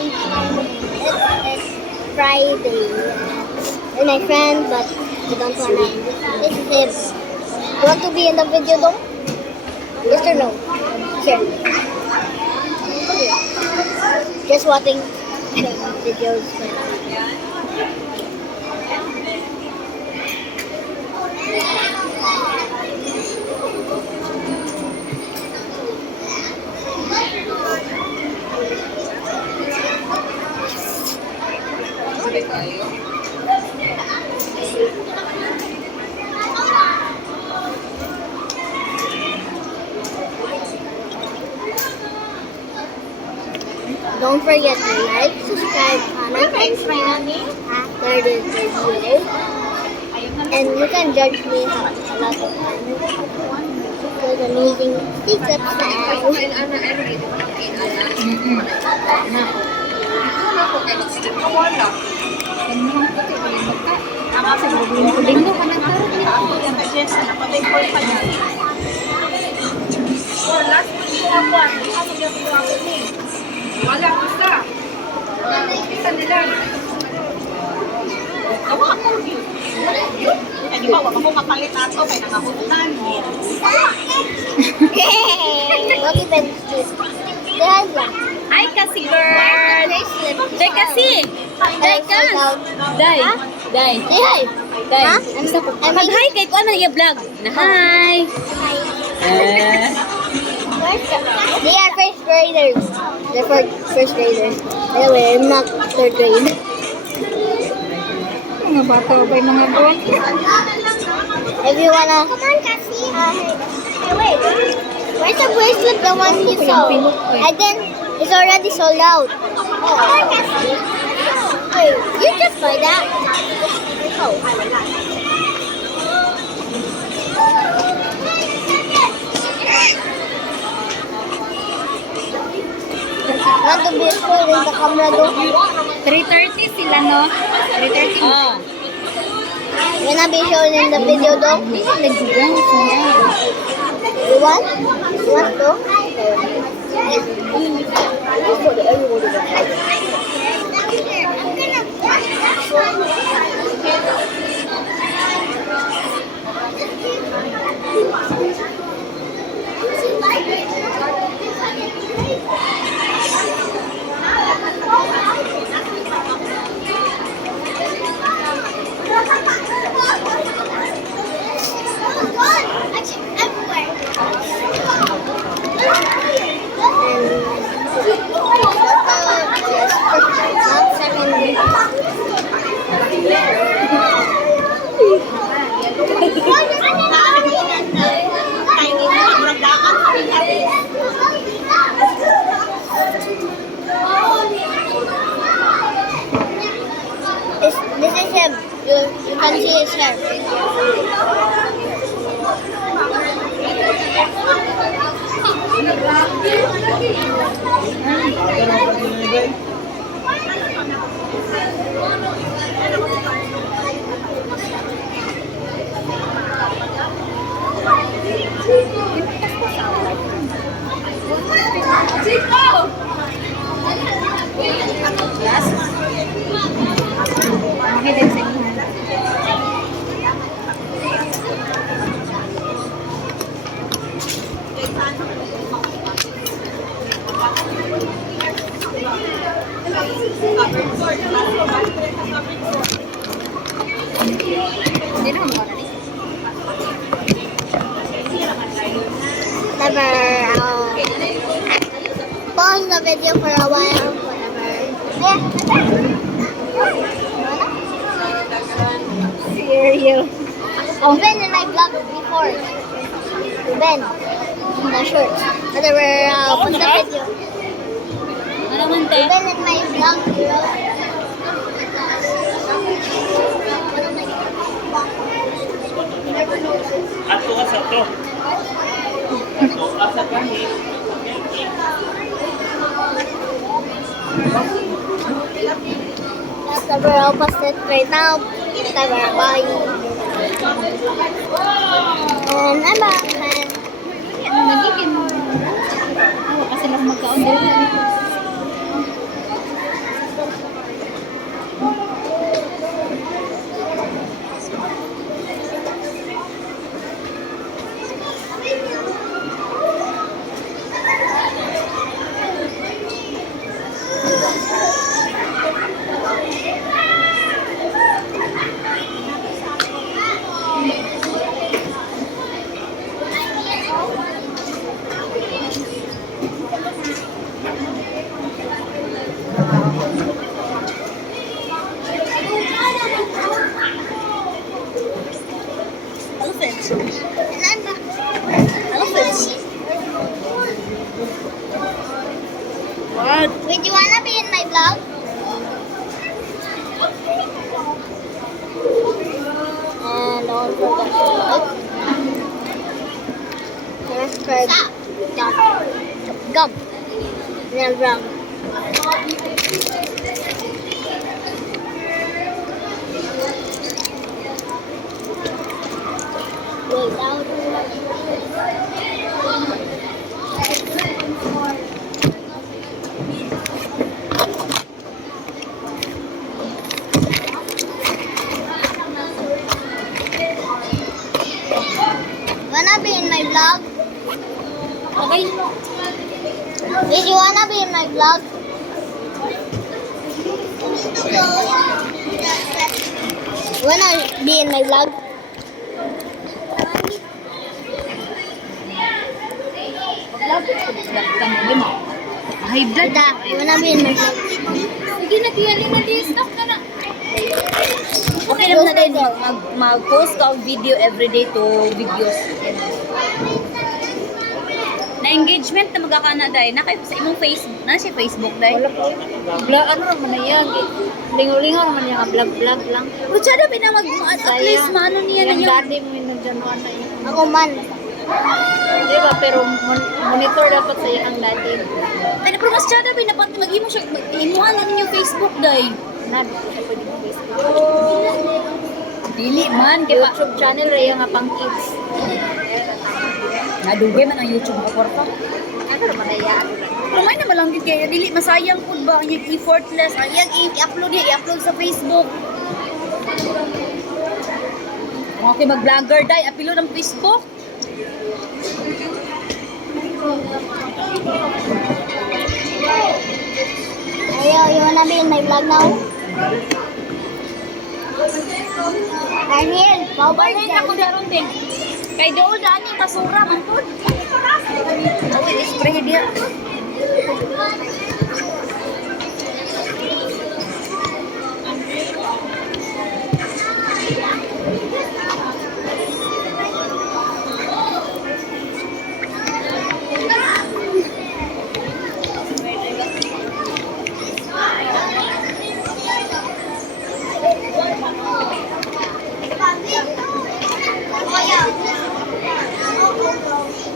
It's Friday. And my friend, but I don't wanna. This is him. You want to be in the video though? Yes or no? Sure. Just watching the videos. Don't forget to like, subscribe, comment, and share after this video. And you can judge me how a lot of times. Because amazing secret style. Wala isa. Isa nila. Gawa ako. Di ba, wag mo kapalit ato kay nangahutan. Loki Ben's Dahil lang. Ay, kasi girl! Day kasi! Day ka! Day! Day! Hi! Day! Ha? Mag-hi kay ko ano yung vlog? Na hi! They are first graders. They're first graders. By the way, I'm not third grade. Mga bata ba yung mga buwan? If you wanna... Come on, Cassie. Wait. Where's the bracelet, the one you saw? And then, it's already sold out. Come on, Cassie. Wait, you just buy that? Oh. Want to be full in the camera though? 3:30 sila, no? 3:30? Oo. You wanna be shown in the video though? Nag-gang siya. You want? You want to? This is him. You can see his hair. Okay, din sa inyo. Hindi naman mo na Never. Pause the video for a while. Whatever. Yeah. Cereal. Oh, Ben and I vlogged before. Ben. In the shorts. Whatever. Put the video. Ano man, te? Ben and my vlog. Ato ka sa to. Ato ka sa kahit. That's the I'll post it right now. Whatever. Bye. And I'm back. Magiging. Kasi lang magkaon din. What? Wait, you wanna be in my vlog? And don't forget to like, subscribe, gum, and then vlog. Wait, wanna be in my vlog? Okay. If you wanna be in my vlog? Wanna be in my vlog? High blood. Tita, you wanna be in my vlog? Sige na, tiyali na, stop na na. Okay naman na din, mag-post ka og video everyday to videos. Na engagement na magkakana dahil na kayo sa imong Facebook, na si Facebook dahil. Wala po. Vlog, ano naman na yan? Lingaw-lingaw naman yan, vlog-vlog lang. Pero siya na pinamag at least maano niya na Yung yung dati mo yung nandyan na yun. Ako man. Diba? Pero monitor dapat sa iyang dati. Ay, pero mas siya na pinapat mag-imo siya, mag-imuhan na ninyo Facebook dahil. Na, di ko siya pwede mo Facebook. Dili man, kaya pa. YouTube channel rin nga pang kids. Nadugay man ang YouTube ko porta. Ano naman na yan? Kumay na malang din kaya dili masayang pud ba ang effortless ang yang i-upload niya i-upload sa Facebook. Okay mag-vlogger dai apilo ng Facebook. Ayo, you wanna be in my vlog now? Daniel, Bawal din ako daron din. Kay doon daan yung basura man pud. Awi spray dia.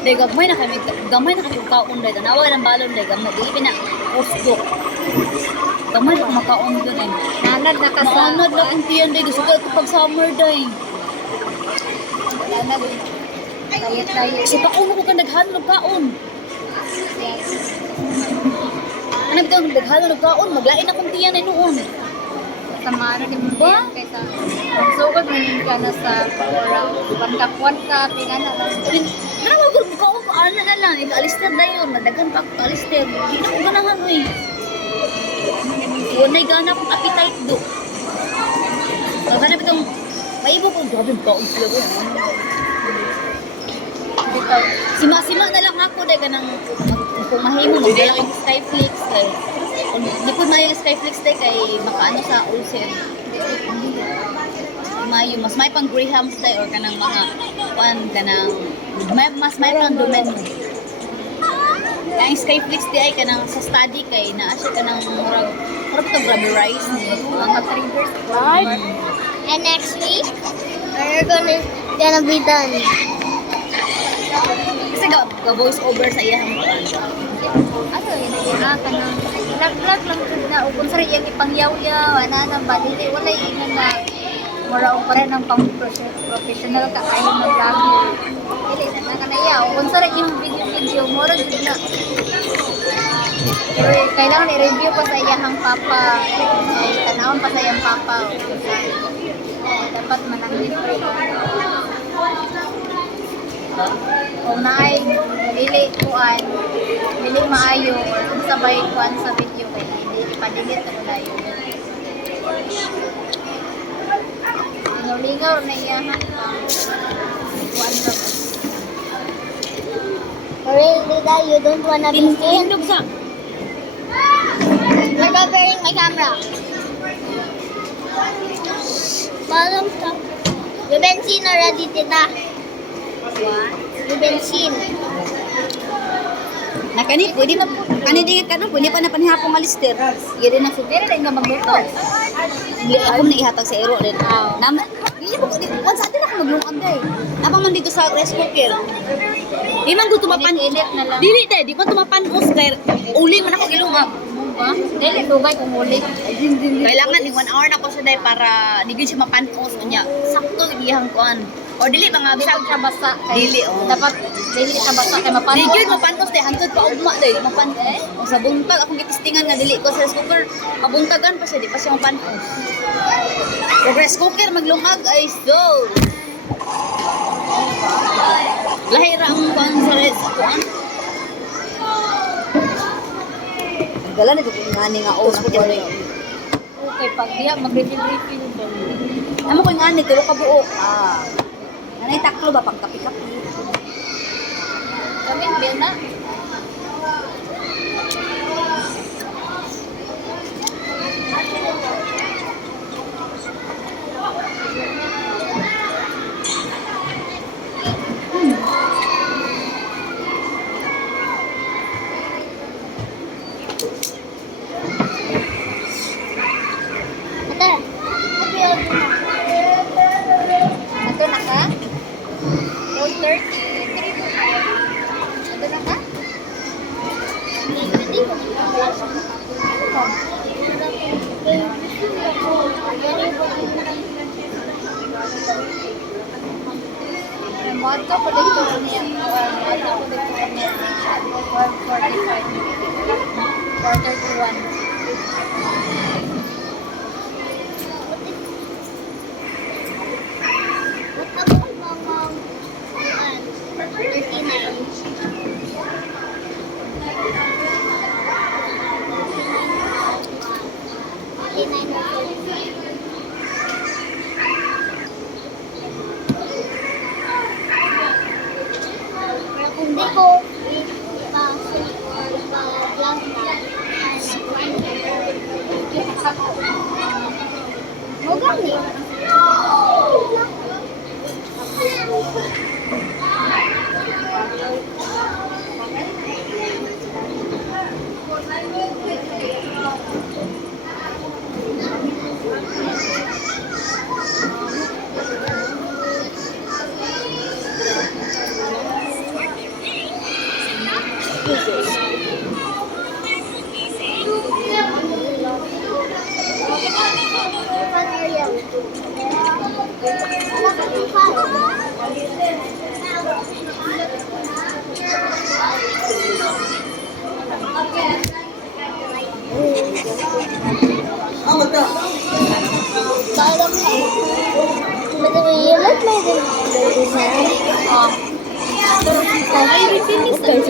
Dahil gamay na kami kaon dahil tanawa ng balon dahil gamay dahil na usgo. Gamay na kumakaon doon eh. Nanad na ka sa... Maanad na kung tiyan dahil gusto ka pag summer dahil. Nanad. Diet. So kaon mo ka naghanap kaon. Ano bitaw naghanap ng kaon? Maglain akong tiyan ay noon. Sama na din mo Ba? yan kaysa... Magsugod mo yun ka na sa pag-ora. One cup, tingnan na lang. Nawag ko kaon ko ana na lang. Ika-alister na yun. Madagan pa ako alister. Hindi na ko ganahan eh. Wala gana akong appetite do. Kaya bitong maibo ko grabe kaon sila ko. Sima-sima na lang ako dahil kanang kung mahimo magdala kong Skyflix kay hindi ko may Skyflix dahil kay makaano sa ulcer. Mayo mas may pang Grahams dahil or kanang mga kanang mas may pang domain mo. Kaya ang Skyflix di ay kanang sa study kay naa siya kanang murag to grabberize mga traders. Right. And next week, we're gonna be done. Kasi ga-voice over sa iyang Ano yun? Ka na. Vlog-vlog lang yun na. Kung sari yung ipangyaw-yaw, ananang ba? Dili, wala yung na muraong pa rin ng pang-professional ka ay mag-vlog. Dili, nakanayaw. Kung sari yung video, mura yun na. Pero kailangan i-review pa sa iyang papa. Tanawin pa sa iyang papa. Dapat manangin pa rin. Kung naay dili kuan, dili maayo or kung sabay kuan sa video kay dili padilit ako dayon. Lingaw na iya kuan ra. Really, that you don't wanna be seen? Tindog sa You're covering my camera. Bottom stop. You've been seen already, tita. what? You've been seen. Nakani, pwede pa po. Kanindingan ka nun, pwede pa na panihapong malister. Giri na sugar. Pero rin nga magluto. Ako na ihatag sa ero rin. Naman, hindi po, once atin ako maglungag day. Napang man dito sa rice cooker. Di man ko tumapan. Init na lang. Dili day, di man tumapanos kay uli man ako ilungag. Ba? Dili dugay kung ulit. Kailangan in 1 hour na ko siya day para di gyud siya mapanos unya. Sakto gihang kuan. O dili mga Bisag bisag siya basa. Kay, Dili, oh. Dapat dili siya basa kay Di mapanos. gyud mapanos day hangtod pa ugma day mapanos. O sa buntag akong gitistingan nga dili ko sa rice cooker mabuntagan pa siya di pa siya mapanos. Pag rice cooker maglungag ay so. Lahira ang kuan sa rice kuan. Dala na kung ngani nga os ko dyan. Okay, pag diya mag-refill do. Amo ko ngani tulo ka buok. Nanay taklo ba pang kapi-kapi? Kami biya na. Ate, Ato na ka? 12:30. Ato na ka? Moto ko dito niya. Moto ko dito niya. 4:31. what about mama? 39. Hindi ko mo gani. But you like my design? I refuse this.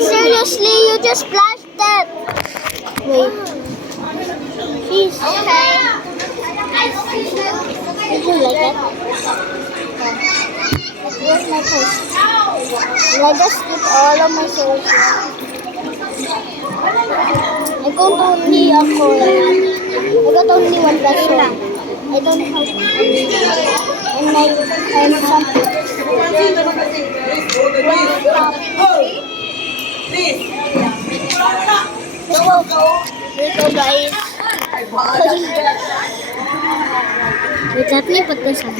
Seriously, you just splashed that. Wait. Please. Did you like it? Where's my purse? I just put all of my sauce. I got only a coin. I got only 1 peso. I don't have and something. So guys. Wait, let me put this on.